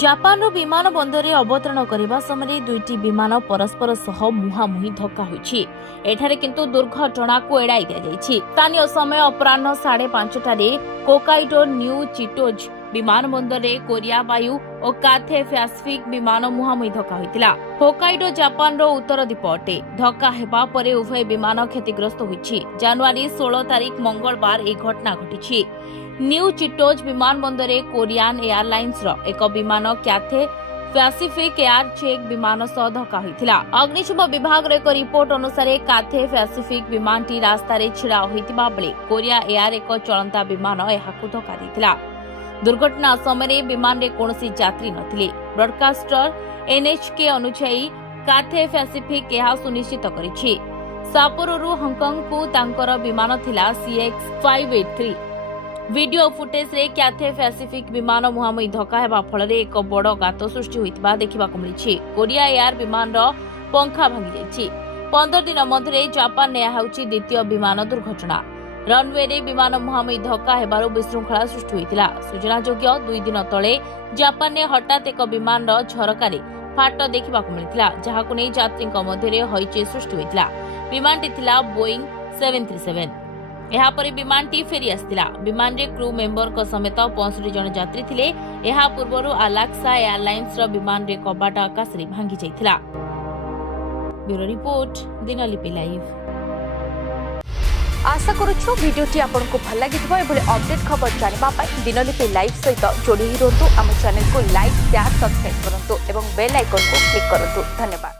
ଜାପାନର ବିମାନ ବନ୍ଦରରେ ଅବତରଣ କରିବା ସମୟରେ ଦୁଇଟି ବିମାନ ପରସ୍ପର ସହ ମୁହାଁମୁହିଁ ଧକ୍କା ହୋଇଛି। ଏଠାରେ କିନ୍ତୁ ଦୁର୍ଘଟଣାକୁ ଏଡ଼ାଇ ଦିଆଯାଇଛି। ସ୍ଥାନୀୟ ସମୟ ଅପରାହ୍ନ 5:30ଟାରେ ହୋକାଇଡୋ ନ୍ୟୁ ଚିଟୋଜ୍ ବିମାନ ବନ୍ଦରରେ କୋରିଆ ବାୟୁ ଓ କାଥେ ପ୍ୟାସିଫିକ୍ ବିମାନ ମୁହାଁମୁହିଁ ଧକ୍କା ହୋଇଥିଲା। ହୋକାଇଡୋ ଜାପାନର ଉତ୍ତର ଦ୍ୱୀପ ଅଟେ। ଧକ୍କା ହେବା ପରେ ଉଭୟ ବିମାନ କ୍ଷତିଗ୍ରସ୍ତ ହୋଇଛି। ଜାନୁଆରୀ 16 ତାରିଖ ମଙ୍ଗଳବାର ଏହି ଘଟଣା ଘଟିଛି। ନ୍ୟୁ ଚିଟୋଜ୍ ବିମାନ ବନ୍ଦରରେ କୋରିଆନ୍ ଏୟାରଲାଇନ୍ସର ଏକ ବିମାନ କ୍ୟାଥେ ପ୍ୟାସିଫିକ୍ ଏୟାର ଚେକ୍ ବିମାନ ସହ ଧକ୍କା ହୋଇଥିଲା। ଅଗ୍ନିଶମ ବିଭାଗର ଏକ ରିପୋର୍ଟ ଅନୁସାରେ କାଥେ ପ୍ୟାସିଫିକ୍ ବିମାନଟି ରାସ୍ତାରେ ଛିଡ଼ା ହୋଇଥିବା ବେଳେ କୋରିଆ ଏୟାର ଏକ ଚଳନ୍ତା ବିମାନ ଏହାକୁ ଧକ୍କା ଦେଇଥିଲା। ଦୁର୍ଘଟଣା ସମୟରେ ବିମାନରେ କୌଣସି ଯାତ୍ରୀ ନଥିଲେ। ବ୍ରଡକାଷ୍ଟର ଏନ୍ଏଚ୍କେ ଅନୁଯାୟୀ କାଥେ ପ୍ୟାସିଫିକ୍ ଏହା ସୁନିଶ୍ଚିତ କରିଛି। ସାପୋରୋରୁ ହଂକଂକୁ ତାଙ୍କର ବିମାନ ଥିଲା CX-583। ଭିଡିଓ ଫୁଟେଜରେ କ୍ୟାଥେ ପ୍ୟାସିଫିକ୍ ବିମାନ ମୁହାଁମୁହିଁ ଧକ୍କା ହେବା ଫଳରେ ଏକ ବଡ଼ ଗାତ ସୃଷ୍ଟି ହୋଇଥିବା ଦେଖିବାକୁ ମିଳିଛି। କୋରିଆ ଏୟାର ବିମାନର ପଙ୍ଖା ଭାଙ୍ଗିଯାଇଛି। 15 ଦିନ ମଧ୍ୟରେ ଜାପାନରେ ଏହା ହେଉଛି ଦ୍ୱିତୀୟ ବିମାନ ଦୁର୍ଘଟଣା। ରନୱେରେ ବିମାନ ମୁହାଁମୁହିଁ ଧକ୍କା ହେବାରୁ ବିଶୃଙ୍ଖଳା ସୃଷ୍ଟି ହୋଇଥିଲା। ସୂଚନାଯୋଗ୍ୟ 2 ଦିନ ତଳେ ଜାପାନରେ ହଠାତ୍ ଏକ ବିମାନର ଝରକାରେ ଫାଟ ଦେଖିବାକୁ ମିଳିଥିଲା, ଯାହାକୁ ନେଇ ଯାତ୍ରୀଙ୍କ ମଧ୍ୟରେ ହଇଚଇ ସୃଷ୍ଟି ହୋଇଥିଲା। ବିମାନଟି ଥିଲା ବୋଇଂ 737। ଏହାପରେ ବିମାନଟି ଫେରି ଆସିଥିଲା। ବିମାନରେ କ୍ରୁ ମେମ୍ବରଙ୍କ ସମେତ 65 ଜଣ ଯାତ୍ରୀ ଥିଲେ। ଏହା ପୂର୍ବରୁ ଆଲାସ୍କା ଏୟାରଲାଇନ୍ସର ବିମାନରେ କବାଟ ଆକାଶରେ ଭାଙ୍ଗି ଯାଇଥିଲା। ବ୍ୟୁରୋ ରିପୋର୍ଟ, ଦିନଲିପି ଲାଇଭ୍। आशा करूछु भिडियोटी आपको भल लगी अपडेट खबर जानापी दिनलिपि लाइव सहित जोड़ी रुहतु। आम चैनल को लाइक शेयर सब्सक्राइब करूँ और बेल आइकन को क्लिक करूँ। धन्यवाद।